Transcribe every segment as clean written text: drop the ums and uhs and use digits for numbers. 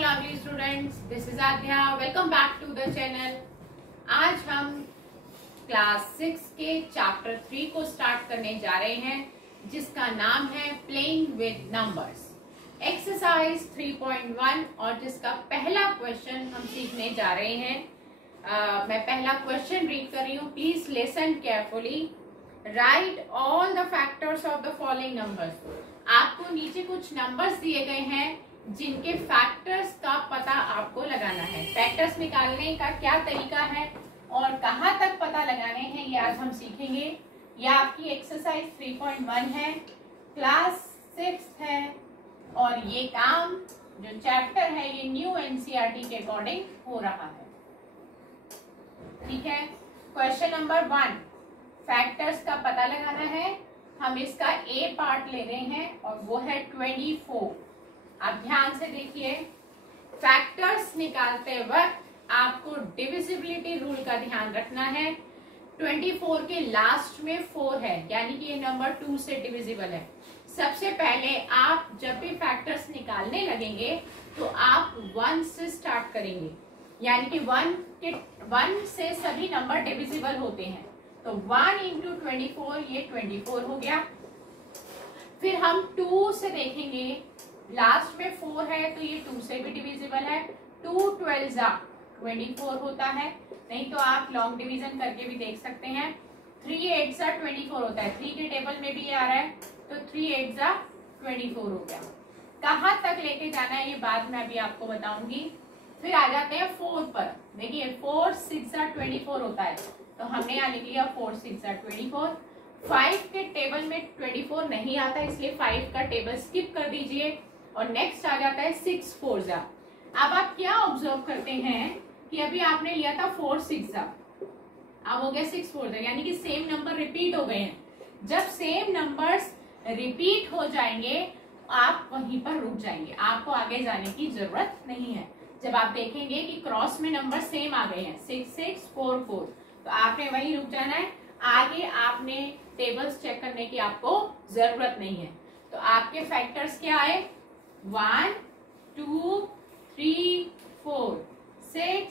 lovely students, this is Adhya. Welcome back to the channel. आज हम class 6 के chapter 3 को स्टार्ट करने जा रहे हैं जिसका नाम है प्लेइंग विद नंबर्स, एक्सरसाइज 3.1 और जिसका पहला क्वेश्चन हम सीखने जा रहे हैं। मैं पहला क्वेश्चन रीड कर रही हूँ, please listen carefully. Right all the factors of the following numbers. आपको नीचे कुछ नंबर्स दिए गए हैं जिनके फैक्टर्स का पता आपको लगाना है। फैक्टर्स निकालने का क्या तरीका है और कहाँ तक पता लगाने हैं ये आज हम सीखेंगे। यह आपकी एक्सरसाइज 3.1 है, क्लास 6 है और ये काम जो चैप्टर है ये न्यू एनसीईआरटी के अकॉर्डिंग हो रहा है। ठीक है, क्वेश्चन नंबर 1, फैक्टर्स का पता लगाना है। हम इसका ए पार्ट ले रहे हैं और वो है 24। आप ध्यान से देखिए, फैक्टर्स निकालते वक्त आपको डिविजिबिलिटी रूल का ध्यान रखना है। 24 के लास्ट में 4 है, यानी कि ये नंबर 2 से डिविजिबल है। सबसे पहले आप जब भी फैक्टर्स निकालने लगेंगे तो आप 1 से स्टार्ट करेंगे, यानी कि 1 से सभी नंबर डिविजिबल होते हैं। तो 1 इंटू 24 ये 24 हो गया। फिर हम 2 से देखेंगे, लास्ट में 4 है तो ये 2 से भी डिविजिबल है। 2 12 24 होता है, नहीं तो आप लॉन्ग डिवीजन करके भी देख सकते हैं। 3 8 24 होता है, 3 के टेबल में भी ये आ रहा है तो 3 8 24 हो गया। कहाँ तक लेके जाना है ये बाद में अभी आपको बताऊंगी। फिर आ जाते हैं 4 पर। देखिए 4 6 24 होता है, तो हमने यहाँ लिख लिया 4 6 24। 5 के टेबल में 24 नहीं आता, इसलिए 5 का टेबल स्किप कर दीजिए और नेक्स्ट आ जाता है 6 4 जा। अब आप क्या ऑब्जर्व करते हैं कि अभी आपने लिया था 4 6 जा, अब हो गया 6 4 जा, यानी कि सेम नंबर रिपीट हो गए हैं। जब सेम नंबर्स रिपीट हो जाएंगे आप वहीं पर रुक जाएंगे, आपको आगे जाने की जरूरत नहीं है। जब आप देखेंगे कि क्रॉस में नंबर सेम आ गए हैं 6 6 4 4, तो आपने वहीं रुक जाना है, आगे आपने टेबल्स चेक करने की आपको जरूरत नहीं है। तो आपके फैक्टर्स क्या आए, 1 2 3 4 6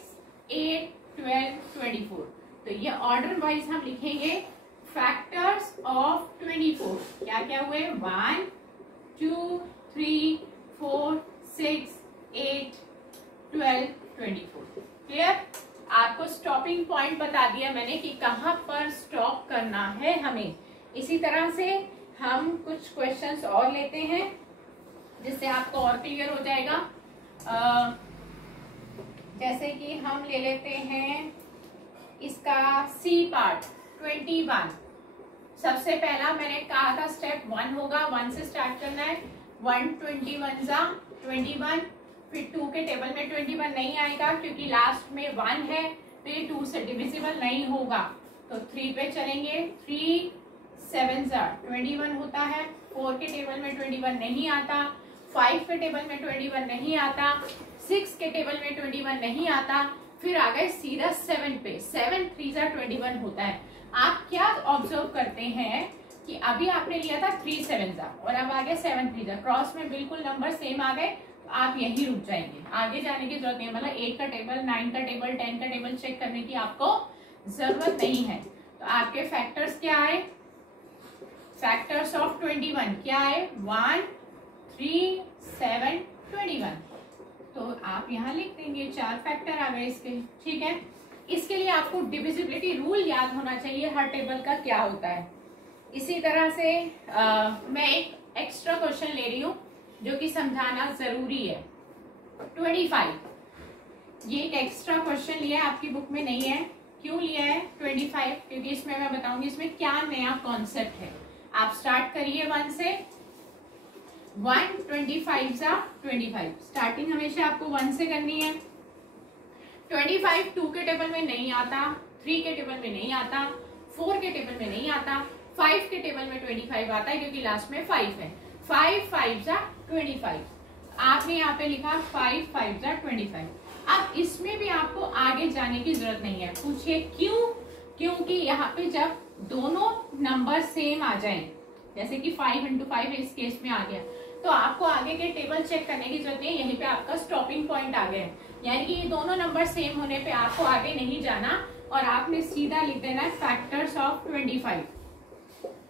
8 12 24। तो ये ऑर्डर वाइज हम लिखेंगे फैक्टर्स ऑफ 24। क्या क्या हुए, 1 2 3 4 6 8 12 24। क्लियर? आपको स्टॉपिंग पॉइंट बता दिया मैंने कि कहाँ पर स्टॉप करना है हमें। इसी तरह से हम कुछ क्वेश्चंस और लेते हैं जिससे आपको और क्लियर हो जाएगा। जैसे कि हम ले लेते हैं इसका सी पार्ट 21। सबसे पहला मैंने कहा था स्टेप 1 होगा, 1 से स्टार्ट करना है। 1 21 जा 21। फिर 2 के टेबल में 21 नहीं आएगा क्योंकि लास्ट में 1 है, तो ये 2 से डिविजिबल नहीं होगा, तो 3 पे चलेंगे। 3 7 21 होता है। 4 के टेबल में 21 नहीं आता, 5 के टेबल में 21 नहीं आता, 6 के टेबल में 21 नहीं आता। फिर आ गए सीधा 7 पे, 7 3 21 होता है। आप क्या ऑब्जर्व करते हैं कि अभी आपने लिया था 3 7 और अब आ गया 7 3 क्रॉस में बिल्कुल नंबर सेम आ गए, आप यहीं रुक जाएंगे, आगे जाने की जरूरत नहीं है। मतलब 8 का टेबल 9 का टेबल 10 का टेबल चेक करने की आपको जरूरत नहीं है। तो आपके फैक्टर्स क्या आए, फैक्टर्स ऑफ 21 क्या आए, 1 3 7 21। तो आप यहाँ लिख देंगे, 4 फैक्टर आ गए इसके। ठीक है, इसके लिए आपको डिविजिबिलिटी रूल याद होना चाहिए, हर टेबल का क्या होता है। इसी तरह से मैं एक एक्स्ट्रा क्वेश्चन ले रही हूँ जो कि समझाना जरूरी है। 25, ये एक एक्स्ट्रा क्वेश्चन लिया है, आपकी बुक में नहीं है। क्यों लिया है 25? क्योंकि इसमें मैं बताऊंगी इसमें क्या नया कॉन्सेप्ट है। आप स्टार्ट करिए 1 से। 1 25 जा 25। स्टार्टिंग हमेशा आपको 1 से करनी है। 25 2 के टेबल में नहीं आता, 3 के टेबल में नहीं आता, 4 के टेबल में नहीं आता, 5 के टेबल में 25 आता है क्योंकि लास्ट में 5 है। 5 5 जा 25। आपने यहाँ पे लिखा 5 5 जा 25। अब इसमें भी आपको आगे जाने की जरूरत नहीं है। पूछिए क्यों? क्योंकि यहाँ पे जब दोनों नंबर सेम आ जाएं, जैसे कि 5 इंटू 5 इस केस में आ गया, तो आपको आगे के टेबल चेक करने की जरूरत नहीं है, यहीं पे आपका स्टॉपिंग पॉइंट आ गया है। यानी कि ये दोनों नंबर सेम होने पे आपको आगे नहीं जाना और आपने सीधा लिख देना है फैक्टर्स ऑफ 25।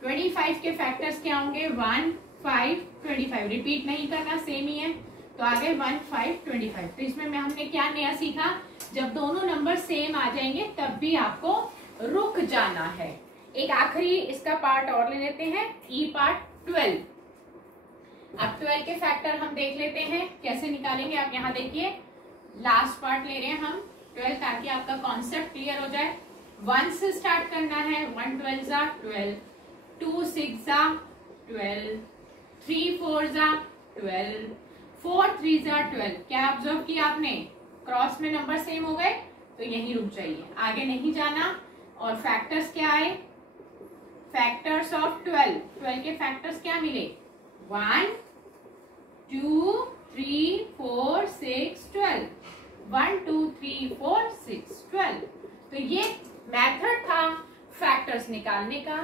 25 के फैक्टर्स क्या होंगे? 1, 5, 25। रिपीट नहीं करना, सेम ही है। तो आगे 1, 5, 25। तो इसमें हमने क्या नया सीखा? जब दोनों नंबर सेम आ जाएंगे तब भी आपको रुक जाना है। एक आखिरी इसका पार्ट और ले लेते हैं, ई पार्ट 12। अब 12 के फैक्टर हम देख लेते हैं कैसे निकालेंगे। आप यहाँ देखिए, लास्ट पार्ट ले रहे हैं हम 12 ताकि आपका कॉन्सेप्ट क्लियर हो जाए। 1 से स्टार्ट करना है, 1 12 जा 12, 2 6 जा 12, 3 4 जा 12, 4 3 जा 12। क्या ऑब्जर्व किया आपने? क्रॉस में नंबर सेम हो गए तो यहीं रुक जाइए, आगे नहीं जाना। और फैक्टर्स क्या आए? Factors of 12। 12 के फैक्टर्स क्या मिले? 1 2 3 4 6 12। 1 2 3 4 6 12। तो ये मेथड था फैक्टर्स निकालने का।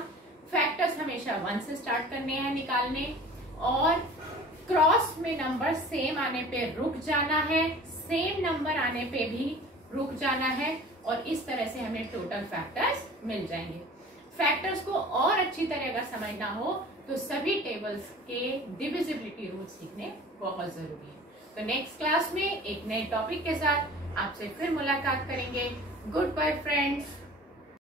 फैक्टर्स हमेशा 1 से स्टार्ट करने हैं निकालने, और क्रॉस में नंबर सेम आने पे रुक जाना है, सेम नंबर आने पे भी रुक जाना है, और इस तरह से हमें टोटल फैक्टर्स मिल जाएंगे। फैक्टर्स को और अच्छी तरह अगर समझना हो तो सभी टेबल्स के डिविजिबिलिटी रूल सीखने बहुत जरूरी है। तो नेक्स्ट क्लास में एक नए टॉपिक के साथ आपसे फिर मुलाकात करेंगे। Good bye friends.